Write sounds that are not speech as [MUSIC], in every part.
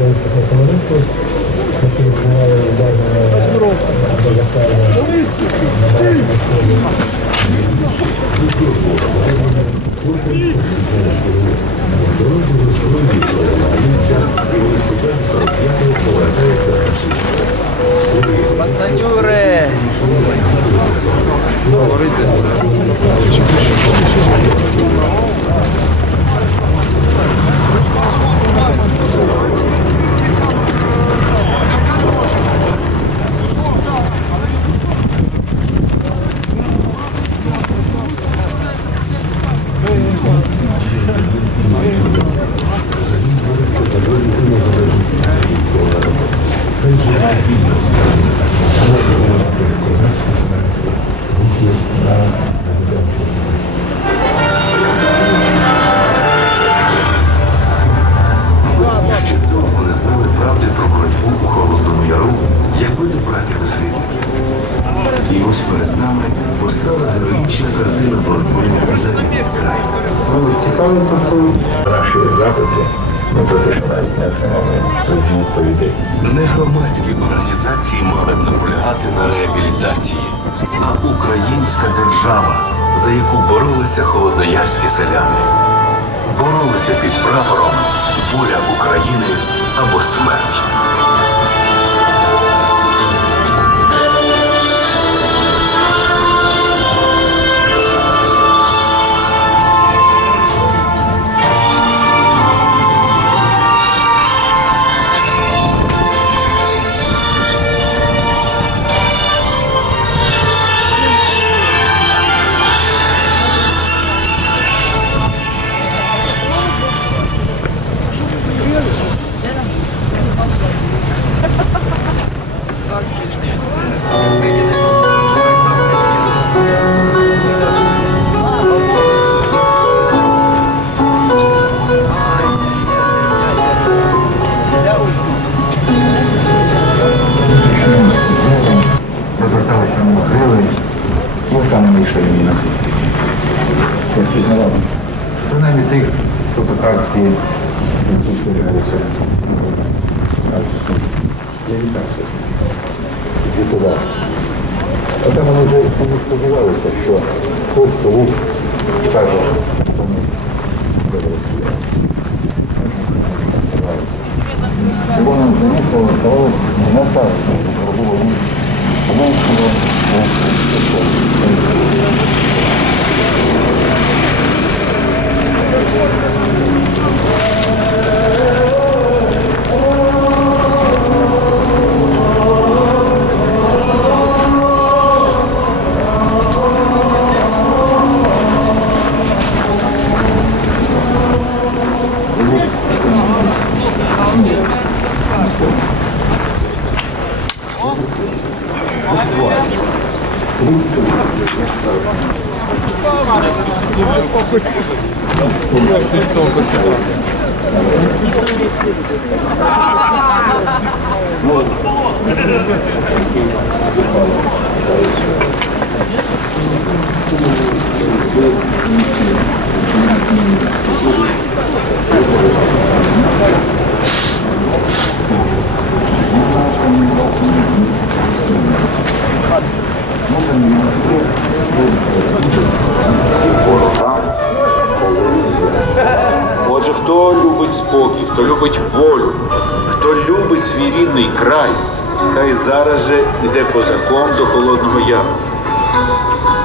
українського товариства, громадські організації мали б наполягати на реабілітації, а українська держава, за яку боролися холодноярські селяни. Боролися під прапором воля України або смерть. Розверталися на могили, і там вийшли мені на зустріч. Я впізнавав. Принаймні тих фотокартки, які зберігаються. Я вітався. Звітував. А там вони вже не сподівалися, що хтось колись скаже, нам замыслил, оставалось на сайте. всім ворогам. Отже, хто любить спокій, хто любить волю, хто любить свій рідний край, хай зараз же йде козаком до Холодного Яру.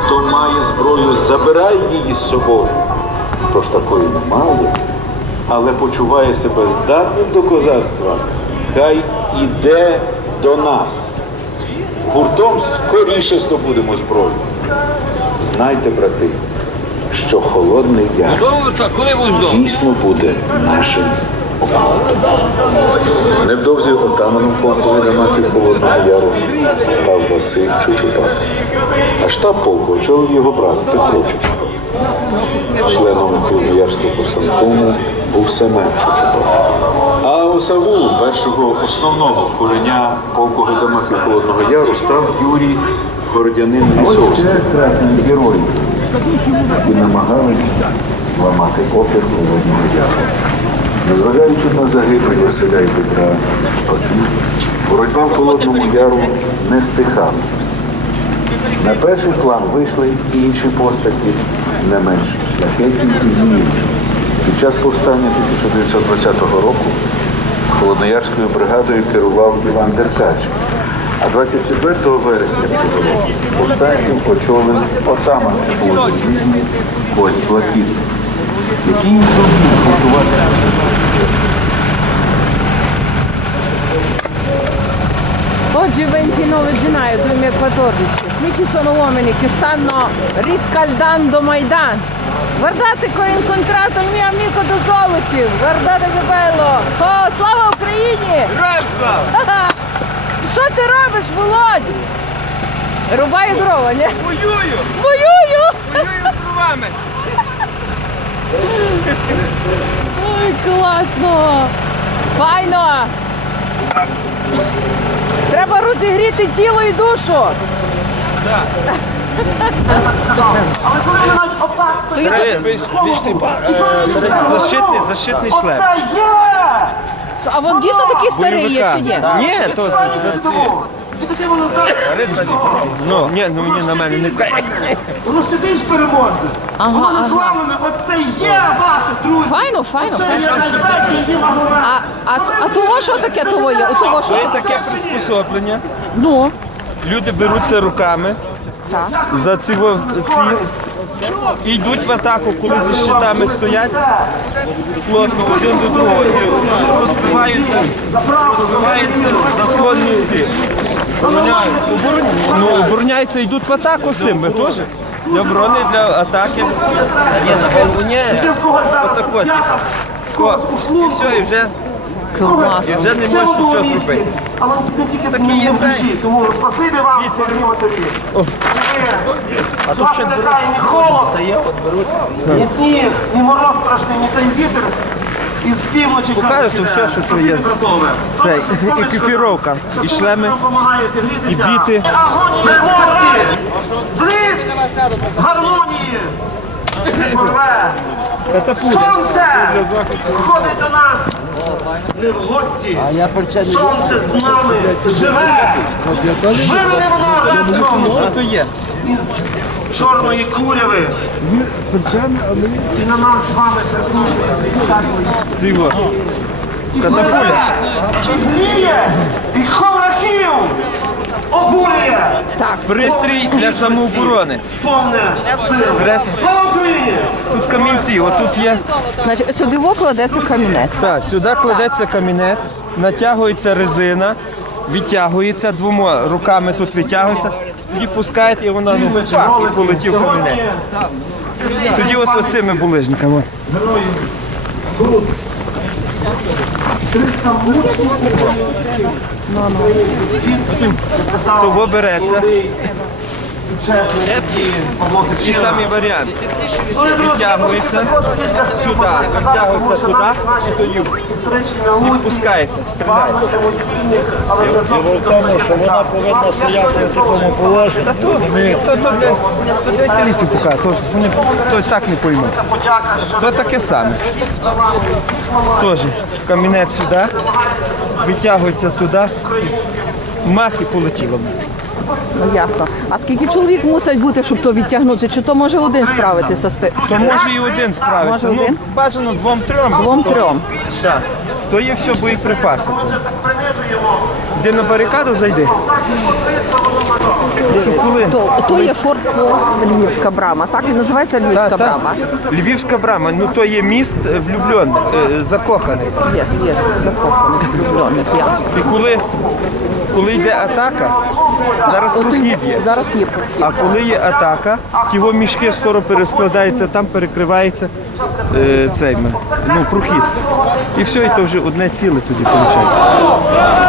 Хто має зброю, забирай її з собою. Хто ж такої не має, але почуває себе здатним до козацтва, хай іде до нас. Гуртом скоріше здобудемо зброю. Знайте, брати, що холодний яр дійсно буде нашим. Невдовзі отаманом полку Гайдамаків Холодного Яру став Василь Чучупак. А штаб полку очолив його брат Петро Чучупак. Членом Холодноярського постанкому був Семен Чучупак. А у Саву першого основного кореня полку Гайдамаків Холодного Яру став Юрій Городянин Лісовський. Красні герої, намагались зламати опір Холодного Яру. Незважаючи на загибель Василя і Петра боротьба в Холодному Яру не стихала. На перший план вийшли інші постаті, не менш шляхетні і вмілі. Під час повстання 1920 року Холодноярською бригадою керував Іван Деркач. А 24 вересня цього року повстанців очолив отаман візні Кость Блакітний, який і зумів згуртувати Oggi 29 gennaio 2014, qui ci sono uomini che stanno riscaldando Maidan. Guardate che ho incontrato il mio amico da Zolotів, guardate che bello! Oh, слава Україні! Що ти робиш, Володь? Рубаю дрова, ні? Воюю! Воюю! Воюю з дровами! Ой, класно! Файно! Треба розігріти тіло і душу. Защитний, защитний шлем. А він дійсно такий старий є чи ні? Ні, то. Ну, ні, ну мені на мене не Воно ще більш переможне. Ага, Воно ага. назване, оце є ваше, друзі. Файно, файно, Це файно. є найперший їм аргумент. А, а, а того що таке того є? У того що таке? таке приспособлення. Ну, Люди беруться руками так. за ці, во- ці і йдуть в атаку, коли за щитами стоять плотно один до другого і розбивають, розбиваються заслонні ці. Обороняються. Ну, обороняються, йдуть в атаку з тим, ви теж? Для оборони, для атаки. Ні, на головні. Отак от. І все, і вже, Клас. і вже не можеш нічого зробити. Але не тільки Такі є це. душі, тому спасибі вам, дорогі матері. А Вас тут ще не беруть. ні холод, Стає, от беруть. ні сніг, ні мороз страшний, ні той вітер. Із півночі Покажете кажуть, все, що то є. Це [LAUGHS] екіпіровка. І шлеми, і біти. Злість гармонії! Порве! Сонце входить до нас не в гості. Сонце з нами живе. Що то є? Із чорної куряви. І на нас з вами це Ці. Катапуля. І гріє, і ховрахів обурює Пристрій для самооборони. повне сил. Слава Україні! Тут камінці, отут є. Значить, сюди кладеться камінець. Так, сюди кладеться камінець, натягується резина, відтягується двома руками тут відтягується, тоді пускаєте і воно ну, і полетів камінець. Тоді ось оцими булижниками. Того береться. Ті самі варіанти. Шановні друзі, Відтягується я хочу кілька слів сюди, що туди, і тоді історичні науці пускається, стріляється. багато емоційних, але що вона повинна стояти в такому положенні. Та то, то, то то поки, то вони то так не що То таке саме. Теж камінець сюди, витягується туди, мах і полетіло. Ну, ясно. А скільки чоловік мусить бути, щоб то відтягнути? Чи то може один справитися з тим? То може і один справиться. Може Ну, один? бажано двом-трьом. Двом-трьом. Так. То є все боєприпаси. тут. Де на барикаду зайди, щоб коли. То, то є форт-пост Львівська брама. Так він називається Львівська Та, та. брама. Львівська брама, ну то є міст е, влюблений, е, закоханий. Єс, єс, закоханих, влюблених, ясно. І коли, коли йде атака, зараз прохід є. Зараз є прохід. А коли є атака, його мішки скоро перескладаються, там перекривається е, цей ну, прохід. І все, і то вже одне ціле тоді виходить.